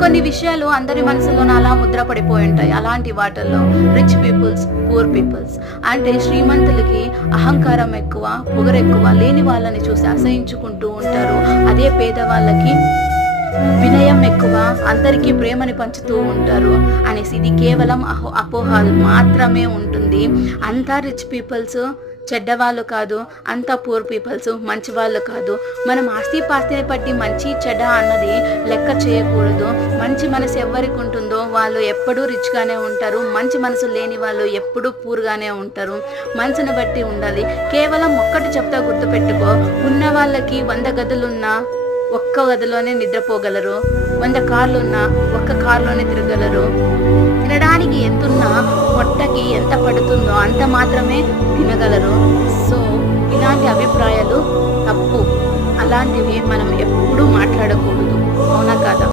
కొన్ని విషయాలు అందరి మనసులోన అలా ముద్ర పడిపోయి ఉంటాయి. అలాంటి వాటిల్లో రిచ్ పీపుల్స్, పూర్ పీపుల్స్ అంటే శ్రీమంతులకి అహంకారం ఎక్కువ, పొగరెక్కువ, లేని వాళ్ళని చూసి అసహించుకుంటూ ఉంటారు. అదే పేదవాళ్ళకి వినయం ఎక్కువ, అందరికీ ప్రేమని పంచుతూ ఉంటారు అనేసి ఇది కేవలం అపోహలు మాత్రమే ఉంటుంది. అంతా రిచ్ పీపుల్స్ చెడ్డవాళ్ళు కాదు, అంతా పూర్ పీపుల్స్ మంచి వాళ్ళు కాదు. మనం ఆస్తిపాస్తిని బట్టి మంచి చెడ్డ అన్నది లెక్క చేయకూడదు. మంచి మనసు ఎవరికి ఉంటుందో వాళ్ళు ఎప్పుడూ రిచ్గానే ఉంటారు, మంచి మనసు లేని వాళ్ళు ఎప్పుడూ పూర్గానే ఉంటారు. మనసును బట్టి ఉండాలి. కేవలం ఒక్కటి చెప్తా గుర్తుపెట్టుకో, ఉన్న వాళ్ళకి 100 గదులున్నా ఒక్క గదిలోనే నిద్రపోగలరు, 100 కార్లున్నా ఒక్క కారులోనే తిరగలరు. తినడానికి ఎంతున్నా పొట్టకి ఎంత పడుతుందో అంత మాత్రమే తినగలరు. సో ఇలాంటి అభిప్రాయాలు తప్పు. అలాంటివి మనం ఎప్పుడూ మాట్లాడకూడదు. అవునా కాదా?